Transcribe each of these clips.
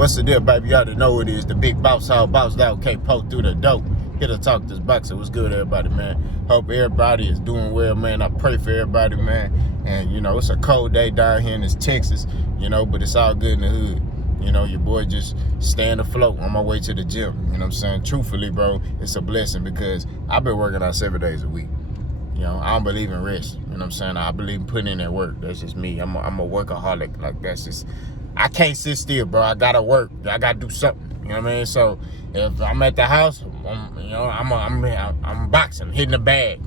What's the deal, baby? You already know what it is. The big boss, all bossed out, can't poke through the dope. Here to talk this boxer. What's good, everybody, man? Hope everybody is doing well, man. I pray for everybody, man. And, you know, it's a cold day down here in this Texas, you know, but it's all good in the hood. You know, your boy just staying afloat on my way to the gym. You know what I'm saying? Truthfully, bro, it's a blessing because I've been working out 7 days a week. You know, I don't believe in rest. You know what I'm saying? I believe in putting in that work. That's just me. I'm a workaholic. Like, that's just, I can't sit still, bro. I gotta work. I gotta do something. You know what I mean? So if I'm at the house, I'm boxing, hitting the bag,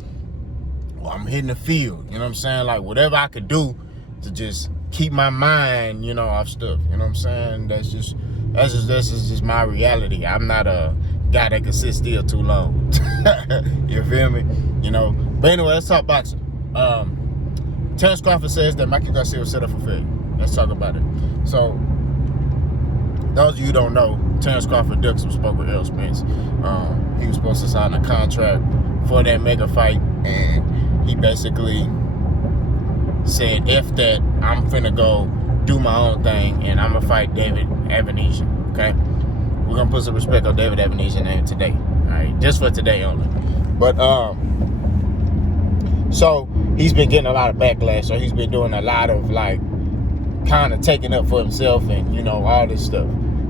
or I'm hitting the field. You know what I'm saying? Like, whatever I could do to just keep my mind, you know, off stuff. You know what I'm saying? That's just my reality. I'm not a guy that can sit still too long. You feel me? You know. But anyway, let's talk boxing. Crawford says that Mikey Garcia was set up for failure. Let's talk about it. So, those of you who don't know, Terrence Crawford ducked some smoke with Errol Spence. He was supposed to sign a contract for that mega fight, and he basically said, F that, I'm finna go do my own thing, and I'm gonna fight David Ebenezer, okay? We're gonna put some respect on David Ebenezer's name today, all right? Just for today only. But, so, he's been getting a lot of backlash, so he's been doing a lot of, like, kind of taking up for himself and, you know, all this stuff,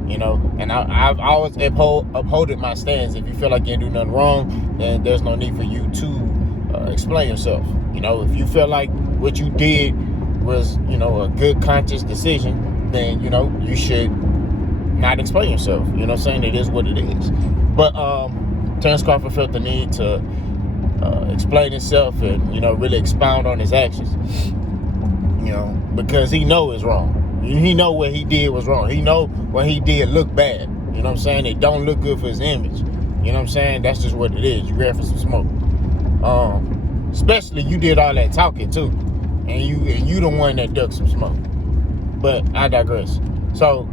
you know? And I've always upholded my stance. If you feel like you didn't do nothing wrong, then there's no need for you to explain yourself. You know, if you feel like what you did was, you know, a good conscious decision, then, you know, you should not explain yourself. You know what I'm saying? It is what it is. But Terrence Crawford felt the need to explain himself and, you know, really expound on his actions. You know, because he know it's wrong. He know what he did was wrong. He know what he did look bad. You know what I'm saying? It don't look good for his image. You know what I'm saying? That's just what it is. You ready for some smoke. Especially you did all that talking too. And you the one that ducked some smoke. But I digress. So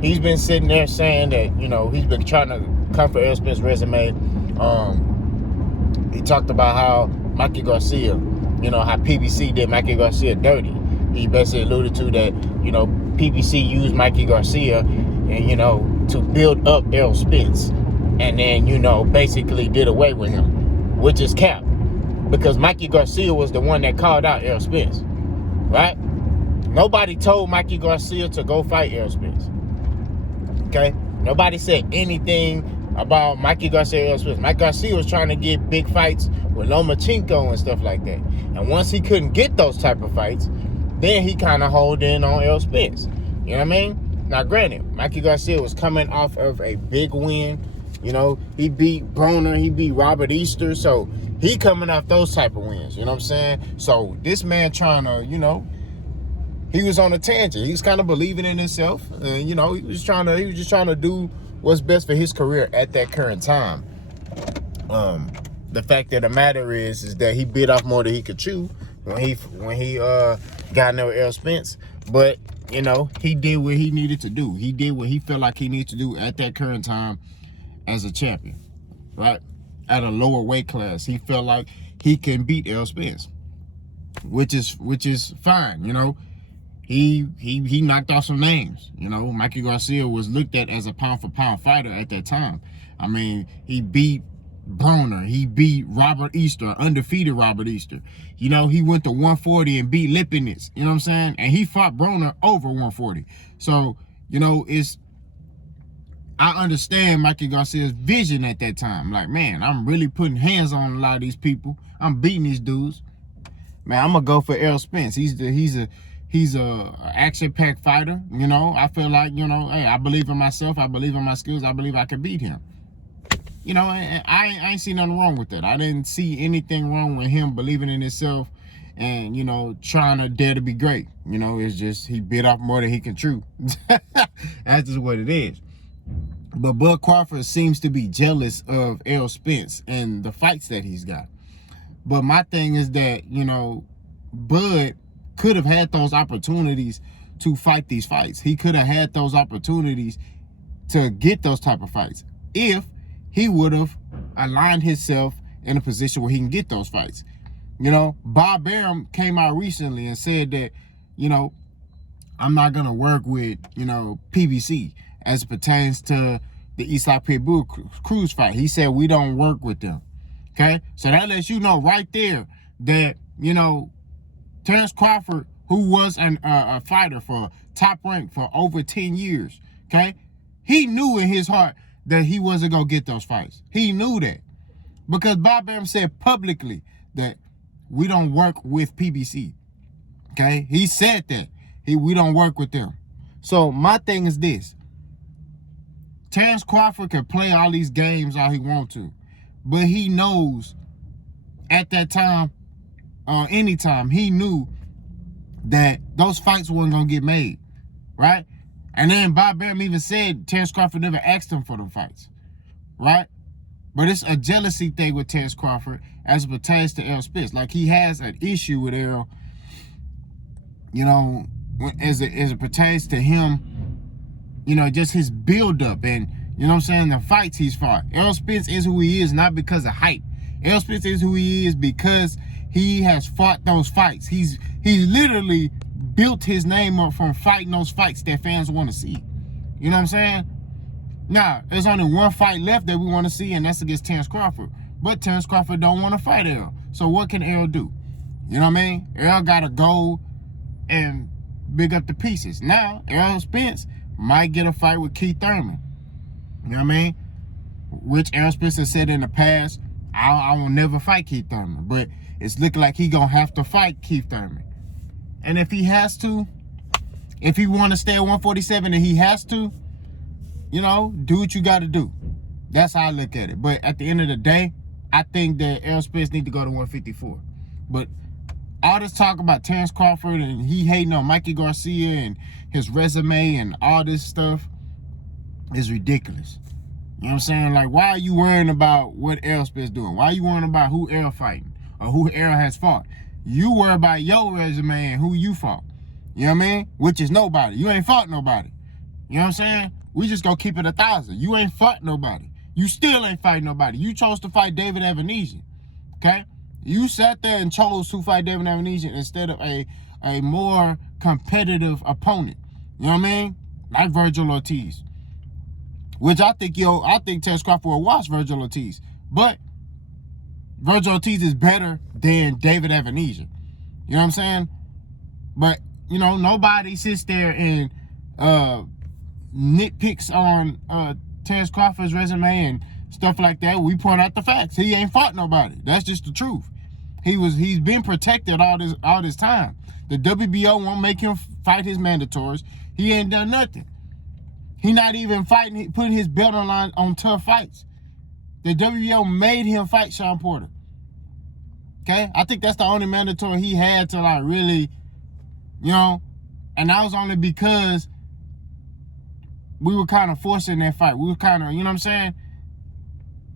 he's been sitting there saying that, you know, he's been trying to come for Errol Spence's resume. He talked about how Mikey Garcia, you know, how PBC did Mikey Garcia dirty. He basically alluded to that, you know, PBC used Mikey Garcia and, you know, to build up Errol Spence. And then, you know, basically did away with him, which is cap. Because Mikey Garcia was the one that called out Errol Spence, right? Nobody told Mikey Garcia to go fight Errol Spence, okay? Nobody said anything about Mikey Garcia and Errol Spence. Mikey Garcia was trying to get big fights with Lomachenko and stuff like that. And once he couldn't get those type of fights, then he kind of honed in on Errol Spence. You know what I mean? Now, granted, Mikey Garcia was coming off of a big win. You know, he beat Broner, he beat Robert Easter, so he coming off those type of wins. You know what I'm saying? So this man trying to, you know, he was on a tangent. He was kind of believing in himself. You know, he was just trying to do what's best for his career at that current time. The fact of the matter is that he bit off more than he could chew when he got in there with Errol Spence. But, you know, he did what he needed to do. He did what he felt like he needed to do at that current time as a champion, right? At a lower weight class, he felt like he can beat Errol Spence, which is fine. You know, he knocked off some names. You know, Mikey Garcia was looked at as a pound for pound fighter at that time. I mean, he beat Broner, he beat Robert Easter, undefeated Robert Easter. You know, he went to 140 and beat Lipinets. You know what I'm saying? And he fought Broner over 140. So, you know, I understand Mikey Garcia's vision at that time. Like, man, I'm really putting hands on a lot of these people. I'm beating these dudes. Man, I'm gonna go for Errol Spence. He's a action-packed fighter. You know, I feel like, you know, hey, I believe in myself. I believe in my skills. I believe I can beat him. You know, and I ain't see nothing wrong with that. I didn't see anything wrong with him believing in himself and, you know, trying to dare to be great. You know, it's just he bit off more than he can chew. That's just what it is. But Bud Crawford seems to be jealous of Errol Spence and the fights that he's got. But my thing is that, you know, Bud could have had those opportunities to fight these fights. He could have had those opportunities to get those type of fights if he would have aligned himself in a position where he can get those fights. You know, Bob Arum came out recently and said that, you know, I'm not going to work with, you know, PBC. as it pertains to the Eastside Pitbull Cruz fight. He said we don't work with them. Okay? So that lets you know right there that, you know, Terrence Crawford, who was a fighter for top rank for over 10 years, okay? He knew in his heart that he wasn't going to get those fights. He knew that. Because Bob Bam said publicly that we don't work with PBC. Okay? He said that. We don't work with them. So my thing is this. Terrence Crawford can play all these games all he wants to. But he knows at that time, anytime, he knew that those fights weren't going to get made. Right? And then Bob Bam even said Terrence Crawford never asked him for them fights. Right? But it's a jealousy thing with Terrence Crawford as it pertains to Errol Spence. Like, he has an issue with Errol, you know, as it pertains to him, you know, just his build-up and, you know what I'm saying, the fights he's fought. Errol Spence is who he is, not because of hype. Errol Spence is who he is because he has fought those fights. He's literally built his name up from fighting those fights that fans want to see. You know what I'm saying? Now, there's only one fight left that we want to see, and that's against Terrence Crawford. But Terrence Crawford don't want to fight Errol. So what can Errol do? You know what I mean? Errol got to go and big up the pieces. Now, Errol Spence might get a fight with Keith Thurman. You know what I mean? Which Errol Spence has said in the past, I will never fight Keith Thurman. But it's looking like he going to have to fight Keith Thurman. And if he has to, if he want to stay at 147 and he has to, you know, do what you got to do. That's how I look at it. But at the end of the day, I think that Errol Spence need to go to 154. But all this talk about Terrence Crawford and he hating on Mikey Garcia and his resume and all this stuff is ridiculous. You know what I'm saying? Like, why are you worrying about what Errol Spence doing? Why are you worrying about who Errol fighting or who Errol has fought? You worry about your resume and who you fought. You know what I mean? Which is nobody. You ain't fought nobody. You know what I'm saying? We just gonna keep it 1,000. You ain't fought nobody. You still ain't fight nobody. You chose to fight David Evanesian. Okay? You sat there and chose to fight David Evanesian instead of a more competitive opponent. You know what I mean? Like Virgil Ortiz. Which I think Terrence Crawford will watch Virgil Ortiz. But Virgil Ortiz is better than David Evanesian. You know what I'm saying? But, you know, nobody sits there and nitpicks on Terrence Crawford's resume and stuff like that. We point out the facts. He ain't fought nobody. That's just the truth. He's been protected all this time. The WBO won't make him fight his mandatories. He ain't done nothing. He not even fighting, putting his belt on tough fights. The WBO made him fight Sean Porter. Okay? I think that's the only mandatory he had to, like, really, you know, and that was only because we were kind of forcing that fight. We were kind of, you know what I'm saying?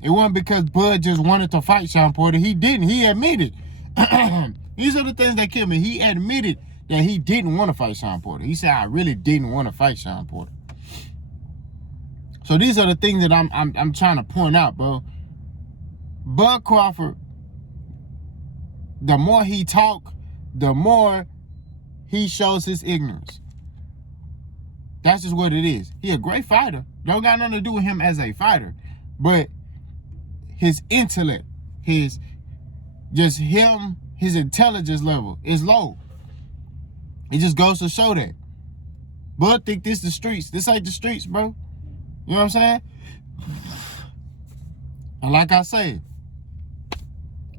It wasn't because Bud just wanted to fight Sean Porter. He didn't. He admitted. These are the things that killed me. He admitted that he didn't want to fight Sean Porter. He said, I really didn't want to fight Sean Porter. So these are the things that I'm trying to point out, bro. Bud Crawford, the more he talk, the more he shows his ignorance. That's just what it is. He a great fighter. Don't got nothing to do with him as a fighter. But his intellect, his intelligence level is low. It just goes to show that. Bud think this the streets. This ain't the streets, bro. You know what I'm saying? And like I say,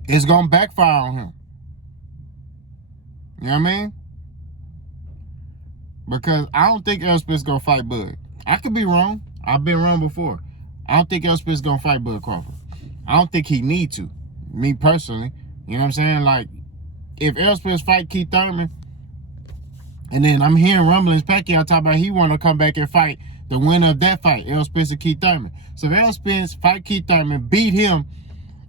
it's gonna backfire on him. You know what I mean? Because I don't think Errol Spence gonna fight Bud. I could be wrong. I've been wrong before. I don't think Errol Spence gonna fight Bud Crawford. I don't think he need to. Me personally. You know what I'm saying? Like, if Errol Spence fight Keith Thurman, and then I'm hearing rumblings, Pacquiao talk about he want to come back and fight the winner of that fight, Errol Spence and Keith Thurman. So if Errol Spence fight Keith Thurman, beat him,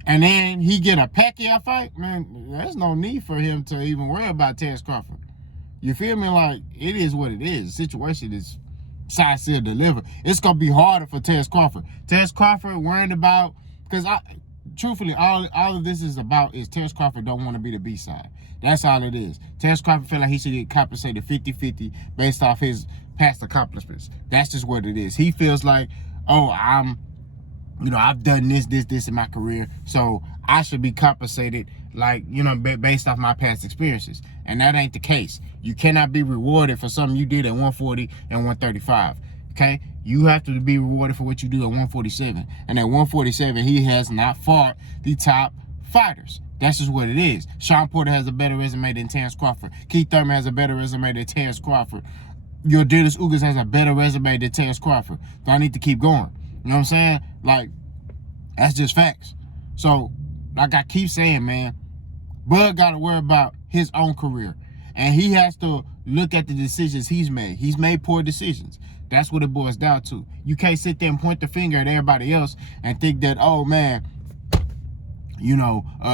and then he get a Pacquiao fight, man, there's no need for him to even worry about Terrence Crawford. You feel me? Like, it is what it is. The situation is size seal deliver. It's going to be harder for Terrence Crawford. Terrence Crawford worried about, because truthfully, all of this is about is Terrence Crawford don't want to be the B-side. That's all it is. Terrence Crawford feel like he should get compensated 50-50 based off his past accomplishments. That's just what it is. He feels like, oh, I've done this in my career, so I should be compensated, like, based off my past experiences. And that ain't the case. You cannot be rewarded for something you did at 140 and 135. Okay? You have to be rewarded for what you do at 147. And at 147, he has not fought the top fighters. That's just what it is. Sean Porter has a better resume than Terrence Crawford. Keith Thurman has a better resume than Terrence Crawford. Your Dennis Ugas has a better resume than Terrence Crawford. Do I need to keep going? You know what I'm saying? Like, that's just facts. So, like I keep saying, man, Bud got to worry about his own career. And he has to look at the decisions he's made. He's made poor decisions. That's what it boils down to. You can't sit there and point the finger at everybody else and think that, oh, man, Errol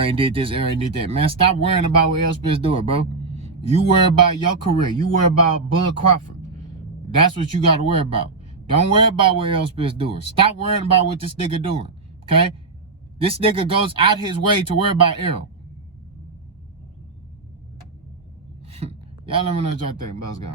ain't did this, Errol ain't did that. Man, stop worrying about what Errol Spence doing, bro. You worry about your career. You worry about Bud Crawford. That's what you got to worry about. Don't worry about what Errol Spence doing. Stop worrying about what this nigga doing, okay? This nigga goes out his way to worry about Errol. Y'all let me know what y'all think. Let's go.